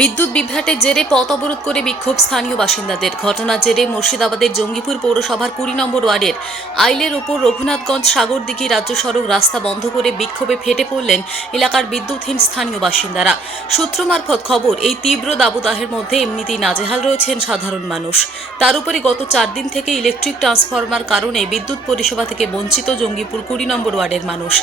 বিদ্যুৎ বিভ্রাটের জেরে পথ অবরোধ করে বিক্ষোভ স্থানীয় বাসিন্দাদের। ঘটনার জেরে মুর্শিদাবাদের জঙ্গিপুর পৌরসভার 20 নম্বর ওয়ার্ডের আইলের ওপর রঘুনাথগঞ্জ সাগরদিঘি রাজ্য সড়ক রাস্তা বন্ধ করে বিক্ষোভে ফেটে পড়লেন এলাকার বিদ্যুৎহীন স্থানীয় বাসিন্দারা। সূত্র মারফত খবর, এই তীব্র দাবদাহের মধ্যে এমনিতেই নাজেহাল রয়েছেন সাধারণ মানুষ। তার উপরে গত 4 দিন থেকে ইলেকট্রিক ট্রান্সফরমার কারণে বিদ্যুৎ পরিষেবা থেকে বঞ্চিত জঙ্গিপুর 20 নম্বর ওয়ার্ডের মানুষ।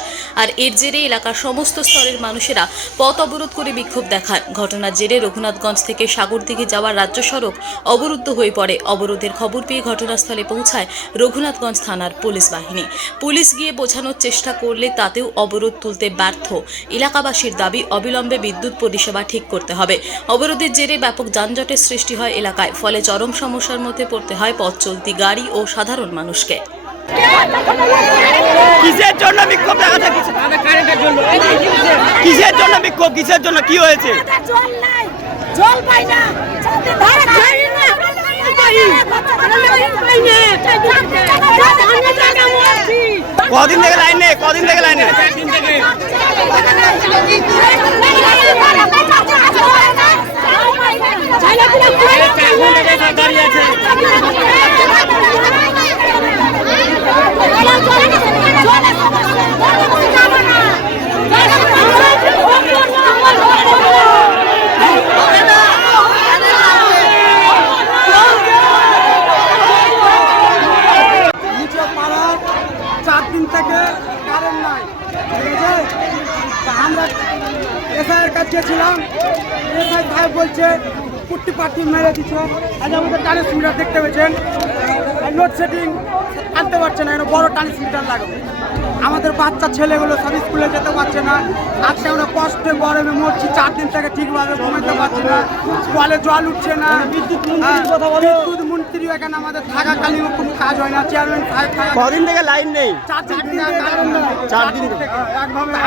আর এর জেরে এলাকার সমস্ত স্তরের মানুষেরা পথ অবরোধ করে বিক্ষোভ দেখান। ঘটনার জেরে রঘুনাথগঞ্জ থেকে সাগরদিঘি যাওয়ার রাজ্য সড়ক অবরুদ্ধ হয়ে পড়ে। অবরোধের খবর পেয়ে ঘটনাস্থলে পৌঁছায় রঘুনাথগঞ্জ থানার পুলিশ বাহিনী। পুলিশ গিয়ে বোঝানোর চেষ্টা করলে তাতেও অবরোধ তুলতে ব্যর্থ। এলাকাবাসীর দাবি, অবিলম্বে বিদ্যুৎ পরিষেবা ঠিক করতে হবে। অবরোধের জেরে ব্যাপক যানজটের সৃষ্টি হয় এলাকায়, ফলে চরম সমস্যার মধ্যে পড়তে হয় পথ চলতি গাড়ি ও সাধারণ মানুষকে। কিসের জন্য বিক্ষোভ দেখাচ্ছে? কিসের জন্য বিক্ষোভ? কিসের জন্য? কি হয়েছে? জল পাই না, কদিন থেকে লাইনে? কদিন থেকে লাইনে? আমরা এসআইয়ের কাছে ছিলাম, এসআই সাহেব বলছে কুট্টি পার্টি মেরে দিচ্ছে। আজ আমাদের ট্রান্সমিটার দেখতে পেয়েছেন, লোডশেডিং আনতে পারছে না, এখানে বড় ট্রান্সমিটার লাগবে। আমাদের বাচ্চা ছেলেগুলো সব স্কুলে যেতে পারছে না। আজকে আমরা কষ্টে গরমে মরছি, 4 দিন থেকে ঠিকভাবে ঘুমাতে পারছি না, কলে জল উঠছে না। বিদ্যুৎ মন্ত্রী এখানে আমাদের থাকাকালীন কোনো কাজ হয় না। চেয়ারম্যান সাহেব কদিন থেকে লাইন নেই? 4 দিন থেকে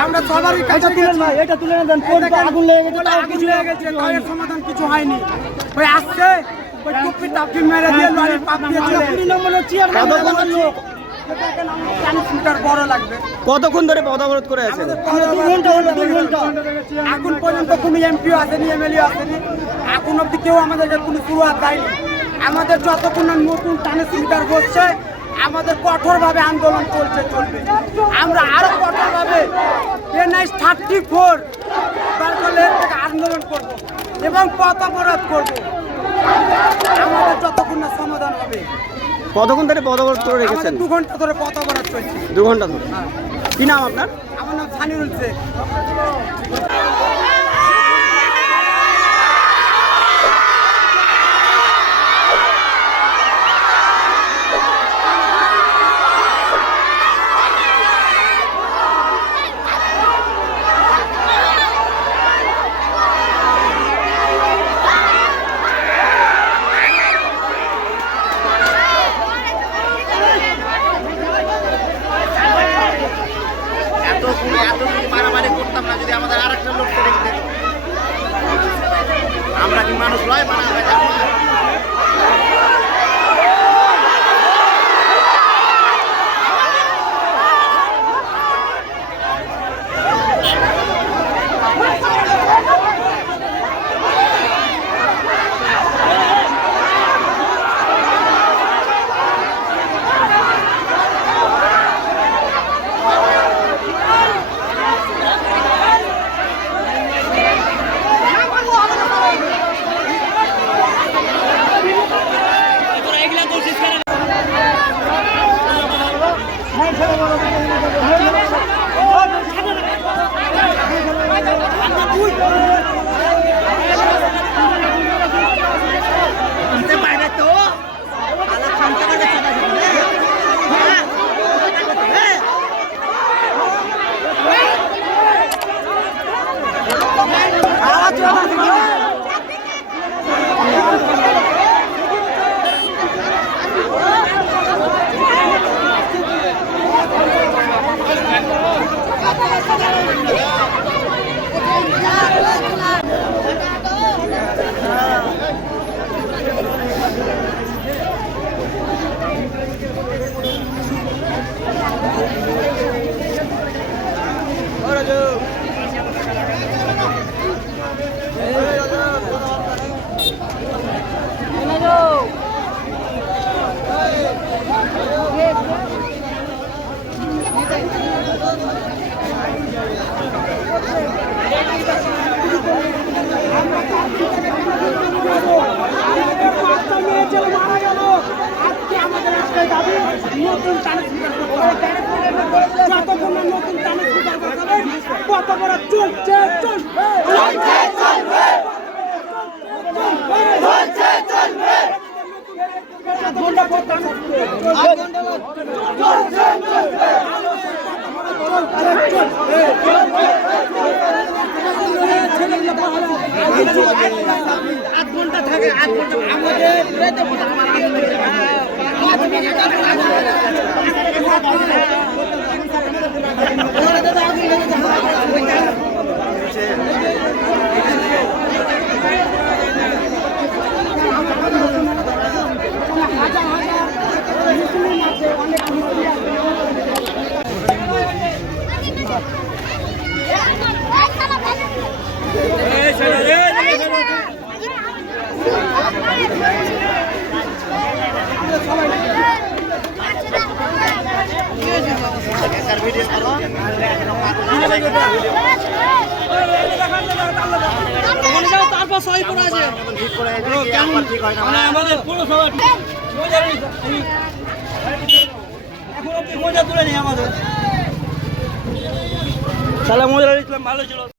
আমরা সবারই কাছে এটা তুলে দেন। আগুন লেগে গেছে, আগুন লেগে গেছে, তার সমাধান কিছু হয়নি। ওই আসছে ওই টুপি টাপি মেরে দিয়ে লরি পাপ দিয়েছে। 20 নম্বরের চেয়ারম্যান লোক বড় লাগবে। কতক্ষণ ধরে পথ অবরোধ করে আছে? 2 ঘন্টা হলো, 2 ঘন্টা। এখন পর্যন্ত কোনো এমপি আসেনি, এমএলএ আসেনি। এখন অব্দি কেউ আমাদেরকে কোনো শুরুয়াত দেয়নি। আমাদের যতক্ষণ না নতুন ট্রান্সমিটার বসছে, আমাদের কঠোরভাবে আন্দোলন চলবে। আমরা আরো কঠোরভাবে NH 34 থেকে আন্দোলন করব এবং পথ অবরোধ করব, আমাদের যতক্ষণ না সমাধান হবে। কতক্ষণ ধরে পথ অবরোধ করে রেখেছেন? 2 ঘন্টা ধরে পথ অবরোধ চলছে। 2 ঘন্টা ধরে। কি নাম আপনার? আমার নাম সানিউল শেখ। মারামারি করতাম না যদি আমাদের আর একটা লোক দেখতে। আমরা কি মানুষ নয়? মারামারি বাচ্চা মেয়ে ছেলে মারা গেল, আজকে আমাদের একটাই দাবি, নতুন ট্রান্সমিটার করতে হবে। যতক্ষণ না নতুন ট্রান্সমিটার করতে হবে, কত বড় চলছে চলবে, চলছে চলবে, চলছে চলবে। ঘন্টা পর ট্রান্সমিটার চলছে চলবে, আধ ঘন্টা থাকে, আধ ঘন্টা আমাদের ভিডিও করো তারপর সহি করা আছে। ঠিক করে ঠিক হয় না আমাদের পুরসভা এখন অব্দি মজা তুলে নেই আমাদের। সালাম আলাইকুম, ভালো ছিল।